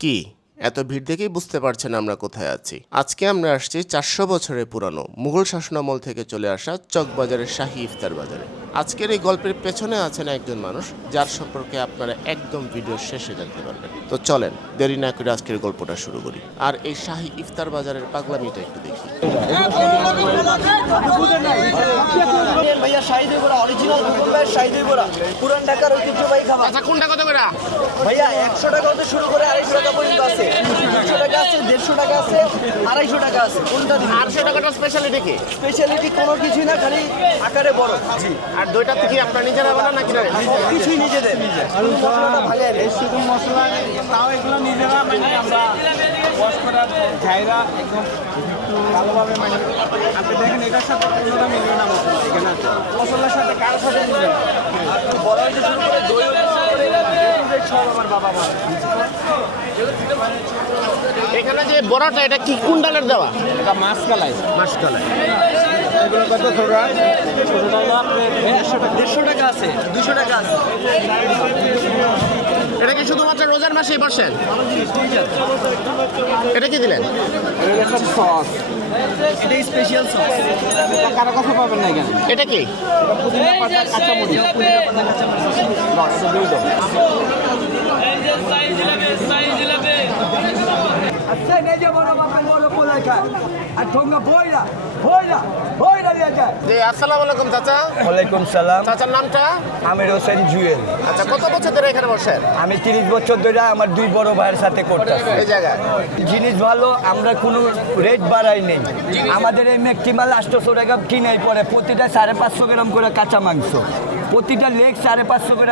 কি এত ভিড় দেখেই বুঝতে পারছেন আমরা কোথায় আছি। আজকে আমরা আসছি চারশো বছরের পুরানো মুঘল শাসনামল থেকে চলে আসা চকবাজারের শাহী ইফতার বাজারে। আজকের এই গল্পের পেছনে আছেন একজন মানুষ যার সম্পর্কে আপনারা একদম ভিডিও শেষে জানতে পারবেন। তো চলেন দেরি না করে আজকের গল্পটা শুরু করি। আর এই শাহী ইফতার বাজারের পাগলামিটা একটু দেখি। ভাইয়া শাহিদ বড়া অরিজিনাল দুপুরবেলার শাহিদ বড়া পুরান ঢাকার ঐতিহ্যবাহী খাবার আচ্ছা কোনটা কত করে? ভাইয়া একশো টাকা হতে শুরু করে আড়াইশো টাকা পর্যন্ত আছে। দুশো টাকা আছে দেড়শো টাকা আছে আড়াইশো টাকা আছে। কোনটা দিন আটশো টাকাটা স্পেশালিটি কি? স্পেশালিটি কোনো কিছুই না খালি আকারে বড়। জি। আর দুইটা থেকে আপনারা নিজেরা বানান না? কিছুই নিজেদের। মশলাটা ভালো আনে। শুধু মশলা তাও এগুলো নিজেরা মানে আমরা ওয়াশ করার জায়গা একদম ভালোভাবে মানে আপনি দেখেন এটার সাথে কোনোটা মিলবে না মশলা এখানে মশলার সাথে কারোর সাথে মিলবে? না দই এখানে যে বড়াটা এটা কি কুইন্টালের দেওয়া? এটা মাছ কালাই। মাসকালাই এগুলো কত ছোটরা ছোটটা দেড়শো টাকা দেড়শো টাকা আছে দুশো টাকা আছে। এটা কি শুধুমাত্র রোজার মাসেই বসেন? এটা কি দিলেন? এটা সস স্পেশাল সস এটা কারও কাছে পাবেন না এখানে। এটা কি? কাঁচামরিচ। না, এটা আচ্ছা যে বড় বাপের বড় পোলাই খায় আর ঠোঙ্গা বইরা বইরা বইরা দিয়ে যায়। জি আসসালামু আলাইকুম চাচা। ওয়ালাইকুম সালাম। চাচার নামটা? আমির হোসেন জুয়েল। আচ্ছা কত বছর ধরে এখানে বসেন? আমি তিরিশ বছর ধরে আমার দুই বড় ভাইয়ের সাথে করতেছি। এই জায়গায়। জিনিস ভালো আমরা কোনো রেট বাড়াই নেই। আমাদের এই মেকটিমাল আটশোশো টাকা কিনাই পরে প্রতিটা সাড়ে পাঁচশো গ্রাম করে কাঁচা মাংস। প্রতিটা লেগ সাড়ে পাঁচশো করে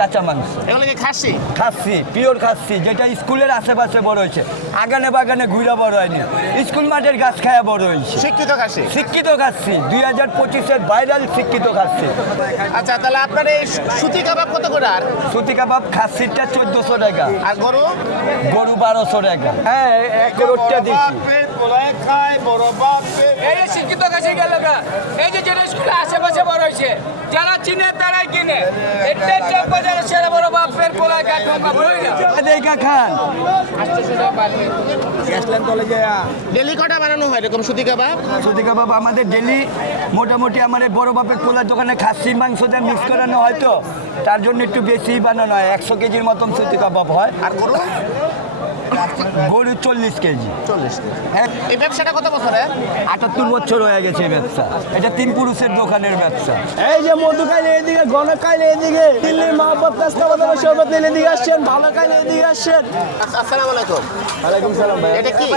কাঁচা মাংস এগুলো কি খাসি? খাচ্ছি পিওর খাচ্ছি যেটা স্কুলের আশেপাশে বড় হয়েছে। আগানে বাগানে ঘুরে বড় হয়নি। স্কুল মাঠের গাছ খায়া বড় হয়েছে। শিক্ষিত খাসি? শিক্ষিত খাচ্ছি দুই হাজার পঁচিশের ভাইরাল শিক্ষিত খাচ্ছি আচ্ছা তাহলে আপনার এই সুতি কাবাব কত করে আর? সুতি কাবাব খাসিটা চোদ্দশো টাকা। আর গরু? গরু বারোশো টাকা। হ্যাঁ এক রোডটা দিচ্ছি এই যে শিক্ষিত কাছে গেল এই যে আশেপাশে বড় হয়েছে যারা চিনে তারাই কিনে। এটা বড় বাপের না? দেখা খান। ডেলি কটা বানানো হয় এরকম সুতি কাবাব? সুতি কাবাব আমাদের ডেলি মোটামুটি বড় বাপের পোলার দোকানে খাসি মাংস দিয়ে মিক্স করানো হয় তো। তার জন্য একটু বেশি বানানো হয় একশো কেজির মতন সুতি কাবাব হয়। আর গরু গরু চল্লিশ কেজি। চল্লিশ এক এই ব্যবসাটা কত বছরের আটাত্তর বছর হয়ে গেছে এই ব্যবসা। এটা তিন পুরুষের দোকানের ব্যবসা। এই যে মধু খাইলে এদিকে ঘন খাইলে এদিকে দিল্লির মহাপত কাস্তা বাজার এদিকে আসছেন ভালো খাইলে এদিকে আসছেন। আসসালামু আলাইকুম। ওয়ালাইকুম সালাম ভাই। এটা কি?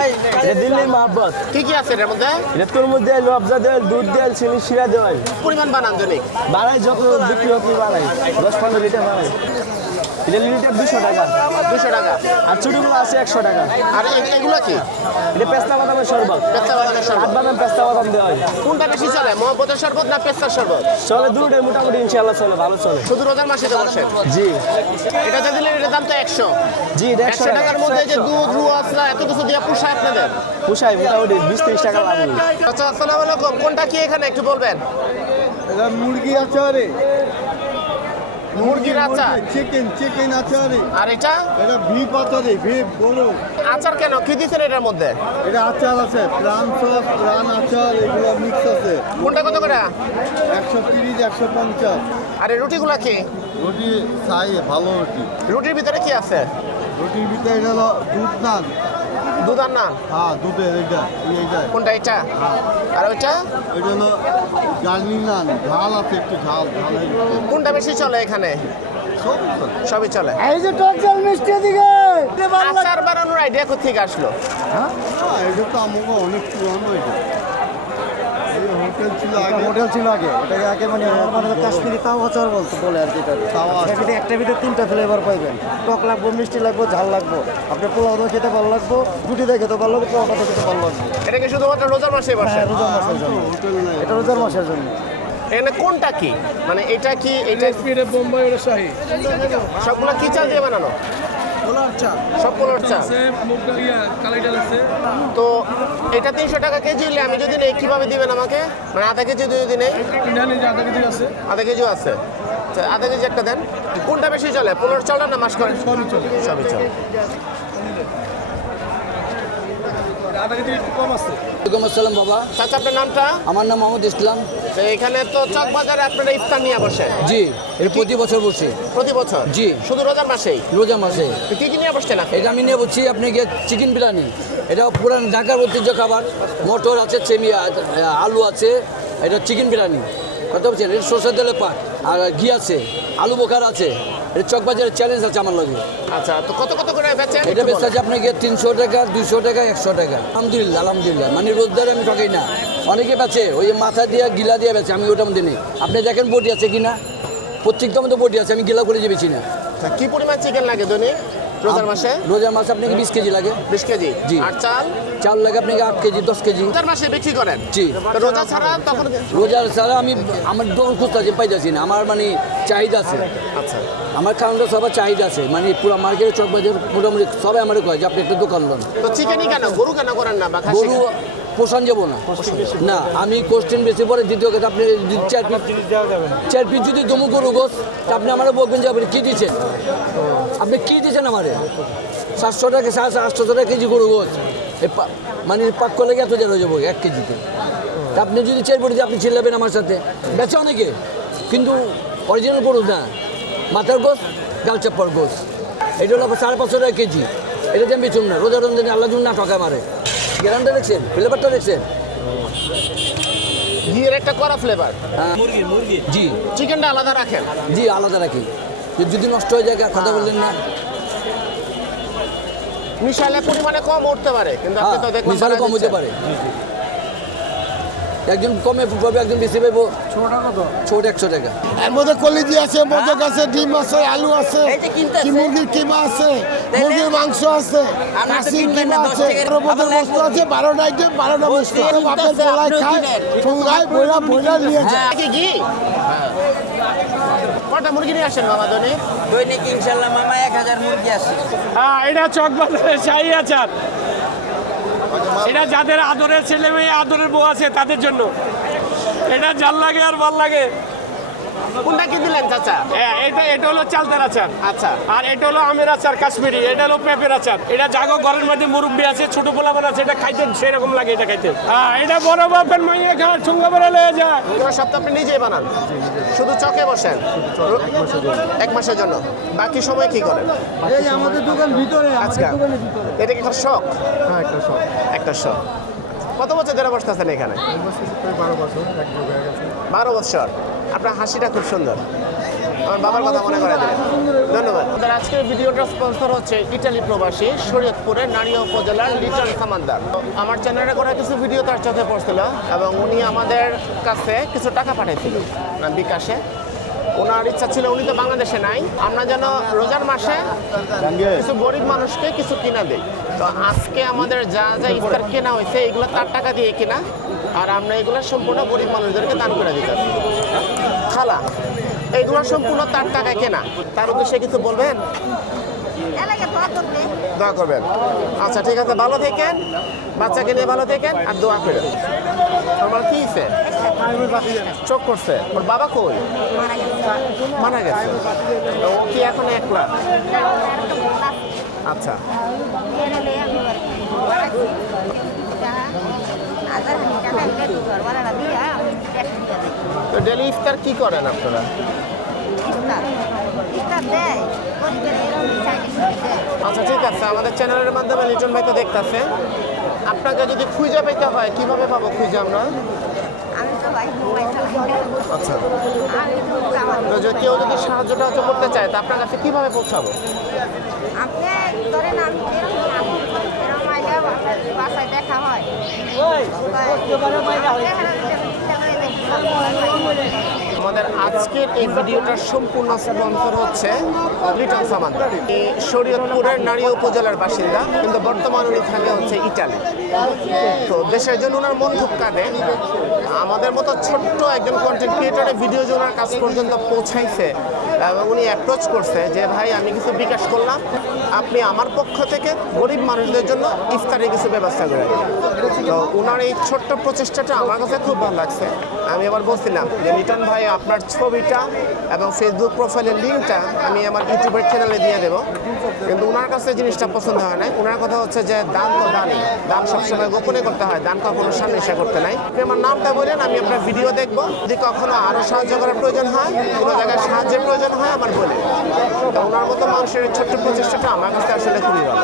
এটা দিল্লির মহাপত কি কি আছে এর মধ্যে? এটা তরমুজ দেয় লবজা দেয় দুধ দেয় চিনি শিরা দেয় পরিমাণ বানান জনিক বাড়াই যত বিক্রি হোক বাড়াই। দশ পনেরো লিটার বাড়াই। এটা লিটার দুশো টাকা। দুশো টাকা। আর ছোটগুলো আছে একশো টাকা। আর এগুলো কি? এটা পেস্তা বাদামের শরবত। পেস্তা বাদামের শরবত। বাদাম পেস্তা বাদাম দেওয়া হয়। কোনটা বেশি চলে? মহব্বতের শরবত না পেস্তার শরবত? চলে দুটোই মোটামুটি ইনশাল্লাহ চলে ভালো চলে। শুধু রোজার মাসে তো বসেন জি। এটাতে দিলে এটার দাম তো একশো। জি এটা একশো টাকার মধ্যে যে দুধ রু আসলা এত কিছু দিয়ে পুষায় আপনাদের? পোষাই মোটামুটি বিশ তিরিশ টাকা লাগবে আচ্ছা আসসালামু আলাইকুম। কোনটা কি এখানে একটু বলবেন? মুরগি আছে আরে মুরগির আচার? চিকেন চিকেন আছে আরে এটা? এটা ভিপ আছে রে ভিপ বড়। আচার কেন? কি দিচ্ছেন এটার মধ্যে? এটা আচার আছে প্রাণ সস প্রাণ আচার এগুলো মিক্স আছে। কোনটা কত করে? একশো তিরিশ একশো পঞ্চাশ। আর এই রুটিগুলা কি? রুটি চাই ভালো রুটি। রুটির ভিতরে কি আছে? রুটির ভিতরে এটা হলো দুধ নান। দুধ আর নান? হ্যাঁ দুধের এইটা এইটা। কোনটা এটা আর ওইটা? এটা হলো গার্লিং নান ঝাল আছে একটু ঝাল ঝাল কোনটা বেশি চলে এখানে? সবই চলে। এই যে টকজাল মিষ্টি দিকে আচার বানানোর আইডিয়া কোথেকে আসলো? হ্যাঁ? এটা তো আমাকে অনেক পুরানো এটা হোটেল ছিল আগে। হোটেল ছিল আগে। এটাকে আগে মানে মানে কাশ্মীরি তাও আচার বলতো বলে আর কি এটা একটা ভিতরে তিনটা ফ্লেভার পাইবেন। টক লাগবো মিষ্টি লাগবো ঝাল লাগবো। আপনি পোলাও দিয়ে খেতে ভালো লাগবো রুটি দিয়ে খেতে ভালো লাগবে পরোটা দিয়ে খেতে ভালো লাগবে। এটা কি শুধুমাত্র রোজার মাসে হ্যাঁ রোজার মাসের জন্য। এটা রোজার মাসের জন্য। এখানে কোনটা কি? মানে এটা কি এটা বোম্বাই ওটা শাহী। সবগুলো কি চাল দিয়ে বানানো? সব ডাল আছে। তো এটা তিনশো টাকা কেজি হলে আমি যদি নেই কীভাবে দিবেন আমাকে? মানে আধা কেজি যদি নেই? আধা কেজি আছে। আধা কেজিও আছে। আচ্ছা, আধা কেজি একটা দেন। কোনটা বেশি চলে? পনেরো চালটা না মাস করে সবই চলে। সবই চলে। আসসালাম বাবা। চাচা আপনার নামটা? আমার নাম মোহাম্মদ ইসলাম। এখানে তো চক বাজারে আপনারা ইফতার নিয়ে বসেন। জি এটা প্রতি বছর বসে। প্রতি বছর? জি। শুধু রোজার মাসেই? রোজা মাসে। কি কি নিয়ে বসছেন আপনি? এটা আমি নিয়ে বলছি আপনাকে চিকেন বিরিয়ানি। এটা পুরান ঢাকার ঐতিহ্য খাবার। মটর আছে চেমিয়া আলু আছে। এটা চিকেন বিরিয়ানি। কথা বলছেন? এটা সরষের তেলের পাক আর ঘি আছে। আলু বোখার আছে। চকবাজারের চ্যালেঞ্জ আছে আমার লগে। আচ্ছা তো কত কত করে বেচেন? এটা বেচতে আছে আপনাকে তিনশো টাকা দুইশো টাকা একশো টাকা। আলহামদুলিল্লাহ আলহামদুলিল্লাহ। মানে রোজদার আমি ঠকাই না। অনেকে বেচে ওই মাথা দিয়ে গিলা দিয়ে বেচে আমি ওটার মধ্যে নেই। আপনি দেখেন বডি আছে কিনা? প্রত্যেকটা মধ্যে বডি আছে আমি গিলা করে যে বেছি না কি পরিমাণ চিকেন লাগে দৈনিক রোজার মাসে? রোজার মাসে আপনাকে বিশ কেজি লাগে। বিশ কেজি? জি। আর চাল? চাল লাগে আপনাকে আট কেজি দশ কেজি। রোজার মাসে বিক্রি করেন? জি। রোজা ছাড়া তখন রোজার ছাড়া আমি আমার দোকান খুঁজতে আছি পাইতেছি না। আমার মানে চাহিদা আছে। আচ্ছা। আমার কারণটা সবার চাহিদা আছে। মানে পুরো মার্কেটে চক বাজার মোটামুটি সবাই আমার কয় যে আপনি একটা দোকান লোন। তো চিকেনই কেন? গরু কেন করেন না গরু পোষণ যাব না। না আমি কোশ্চেন বেশি পরে দ্বিতীয় কথা আপনি চার পিস চার পিস যদি জমু গরু গোস তা আপনি আমার বলবেন যে আপনি কী দিচ্ছেন? আপনি কী দিচ্ছেন আমারে? সাতশো টাকা সাতশো আটশো টাকা কেজি গরু পা- মানে পাক করলে এত জায়গা হয়ে যাব এক কেজিতে? তা আপনি যদি চার পড়ে আপনি চিল্লাবেন আমার সাথে। বেচে অনেকে কিন্তু অরিজিনাল গরু না। মাথার গোস ডাল চাপ্পার গোস এটা হলো আপনার সাড়ে পাঁচশো টাকা কেজি। এটা যে আমি বেচুন না। রোজা রমজানে আল্লাহ জন্য না ঠকা মারে গ্যারান্টা দেখছেন? ফ্লেভারটা দেখছেন? ঘিয়ের একটা করা ফ্লেভার জি। চিকেনটা আলাদা রাখেন। জি আলাদা রাখি। যদি নষ্ট হয়ে যায় কথা বললেন না। মিশালে পরিমাণে কম উঠতে পারে কিন্তু আপনি তো হ্যাঁ, মিশালে কম হতে পারে। একজন কমে পাবে একজন বেশি পাবো। ছোট একশো টাকা। এর মধ্যে কলিজি আছে মোদক আছে ডিম আছে আলু আছে কি মুরগির কিমা আছে মুরগির মাংস আছে খাসির কিমা আছে বস্তু আছে বারোটা আইটেম বারোটা বস্তু বাপের খায় ঠুঙ্গায় বইরা বইরা নিয়ে যায়। হ্যাঁ, কি? কটা মুরগি নিয়ে আসেন মামা দনি দৈনিক ইনশাল্লাহ মামা এক হাজার মুরগি আসে হ্যাঁ এটা চকবাজারের শাহী আচার। এটা যাদের আদরের ছেলে মেয়ে আদরের বউ আছে তাদের জন্য। এটা জাল লাগে আর ভালো লাগে। কোনটা কি দিলেন চাচা? হ্যাঁ এটা এটা হলো চালতার আচার। আচ্ছা। আর এটা হলো আমের আচার কাশ্মীরি। এটা হলো পেঁপের আচার। এটা জাগো ঘরের মধ্যে মুরব্বি আছে ছোট পোলাপন আছে এটা খাইতে সেরকম লাগে এটা খাইতে। হ্যাঁ এটা বড় বাপের মাইয়া খায় ঠুঙ্গা বড় লয়ে যায়। পুরো সপ্তাহ আপনি নিজেই বানান? শুধু চকে বসেন? এক মাসের জন্য। বাকি সময় কি করেন? আমাদের দোকান ভিতরে আজকা। এটা কি একটা শখ? হ্যাঁ একটা শখ। একটা শখ। কত বছর ধরে বসতেছেন এখানে? বারো বছর। আপনার হাসিটা খুব সুন্দর। আমার বাবার কথা মনে করে দিলেন। ধন্যবাদ। আমাদের আজকের ভিডিওটা স্পন্সর হচ্ছে ইটালি প্রবাসী শরীয়তপুরের নারিয়া উপজেলার লিটন সামান্দার। আমার চ্যানেলে করা কিছু ভিডিও তার চোখে পড়ছিল এবং উনি আমাদের কাছে কিছু টাকা পাঠাইছিল বিকাশে। ওনার ইচ্ছা ছিল উনি তো বাংলাদেশে নাই। আমরা যেন রোজার মাসে কিছু গরিব মানুষকে কিছু কিনা দেই। তো আজকে আমাদের যা যা ইফতার কেনা হয়েছে এগুলো তার টাকা দিয়ে কিনা। আর আমরা এগুলো সম্পূর্ণ গরিব মানুষদেরকে দান করে দিতে খালা এগুলো সম্পূর্ণ তার টাকায় কেনা। তার উদ্দেশ্যে কিছু বলবেন? দোয়া করবেন। আচ্ছা ঠিক আছে ভালো থেকেন। বাচ্চাকে নিয়ে ভালো থেকেন। আর দোয়া করেন। চোখ করছে। ওর বাবা কই? মারা গেছে। ও কি এখন একলা? আচ্ছা। তো ডেলি ইফতার কি করেন আপনারা? আচ্ছা ঠিক আছে। আমাদের চ্যানেলের মাধ্যমে লিটন ভাই তো দেখতেছে। আপনাকে যদি খুঁজে পেতে হয়, কীভাবে পাবো খুঁজে আমরা আমি তো ভাই মোবাইল চালাই আচ্ছা। তো যদি কেউ যদি সাহায্য টাহায্য করতে চায় তা আপনার কাছে কীভাবে পৌঁছাবো? আপনি ধরেন আমি বাসায় দেখা হয়। আমাদের আজকের এই ভিডিওটার সম্পূর্ণ স্পন্সর হচ্ছে লিটন এই শরীয়তপুরের নারী উপজেলার বাসিন্দা কিন্তু বর্তমানে উনি থাকে হচ্ছে ইটালি। তো দেশের জন্য ওনার মন খুব কাঁদে আমাদের মতো ছোট্ট একজন কন্টেন্ট ক্রিয়েটারের ভিডিও জোনার কাজ পর্যন্ত পৌঁছাইছে। উনি অ্যাপ্রোচ করছে যে, ভাই, আমি কিছু বিকাশ করলাম। আপনি আমার পক্ষ থেকে গরিব মানুষদের জন্য ইফতারের কিছু ব্যবস্থা করে তো ওনার এই ছোট্ট প্রচেষ্টাটা আমার কাছে খুব ভালো লাগছে। আমি আবার বলছিলাম যে, লিটন ভাই, আপনার ছবিটা এবং ফেসবুক প্রোফাইলের লিঙ্কটা আমি আমার ইউটিউবের চ্যানেলে দিয়ে দেবো। কিন্তু ওনার কাছে জিনিসটা পছন্দ হয় না ওনার কথা হচ্ছে যে, দান তো দানই। দান সবসময় গোপনে করতে হয়। দান কখনো সামনে এসে করতে নাই। আমার নামটা বলেন, আমি আপনার ভিডিও দেখব। যদি কখনো আরও সাহায্য করার প্রয়োজন হয়, কোনো জায়গায় সাহায্যের প্রয়োজন হয় আমার বলে। ওনার মতো মানুষের ছোট্ট প্রচেষ্টাটা আমার কাছে আসলে খুবই ভালো।